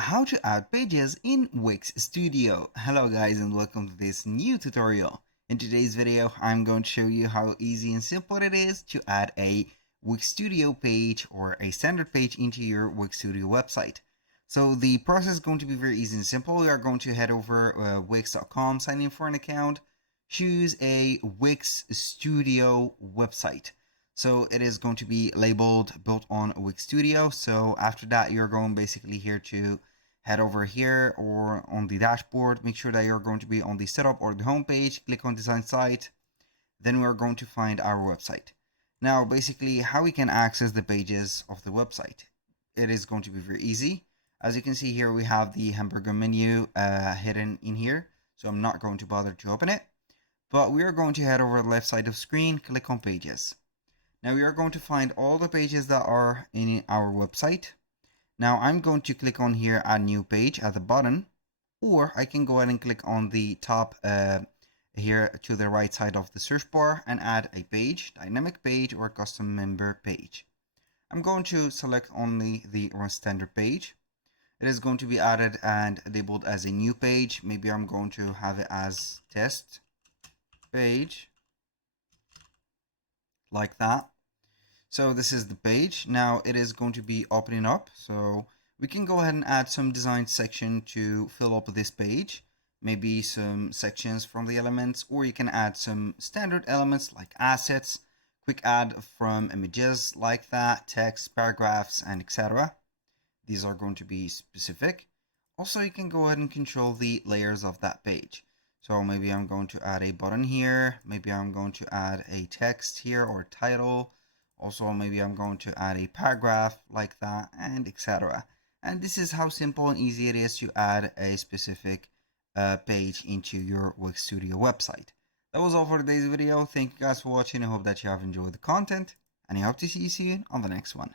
how to add pages in Wix Studio. Hello guys and welcome to this new tutorial. In today's video, I'm going to show you how easy and simple it is to add a Wix Studio page or a standard page into your Wix Studio website. So the process is going to be very easy and simple. We are going to head over wix.com, sign in for an account, choose a Wix Studio website. So it is going to be labeled built on Wix Studio. So after that, you're going basically here to head over here or on the dashboard. Make sure that you're going to be on the setup or the home page. Click on design site. Then we're going to find our website. Now, basically how we can access the pages of the website. It is going to be very easy. As you can see here, we have the hamburger menu hidden in here. So I'm not going to bother to open it. But we are going to head over to the left side of the screen, click on pages. Now we are going to find all the pages that are in our website. Now I'm going to click on here, add new page at the bottom, or I can go ahead and click on the top here to the right side of the search bar and add a page, dynamic page or custom member page. I'm going to select only the standard page. It is going to be added and labeled as a new page. Maybe I'm going to have it as test page, like that. So this is the page. Now it is going to be opening up. So we can go ahead and add some design section to fill up this page. Maybe some sections from the elements, or you can add some standard elements like assets, quick add from images like that, text, paragraphs, and etc. These are going to be specific. Also, you can go ahead and control the layers of that page. So maybe I'm going to add a button here. Maybe I'm going to add a text here or title. Also, maybe I'm going to add a paragraph like that, and etc. And this is how simple and easy it is to add a specific page into your Wix Studio website. That was all for today's video. Thank you guys for watching. I hope that you have enjoyed the content, and I hope to see you soon on the next one.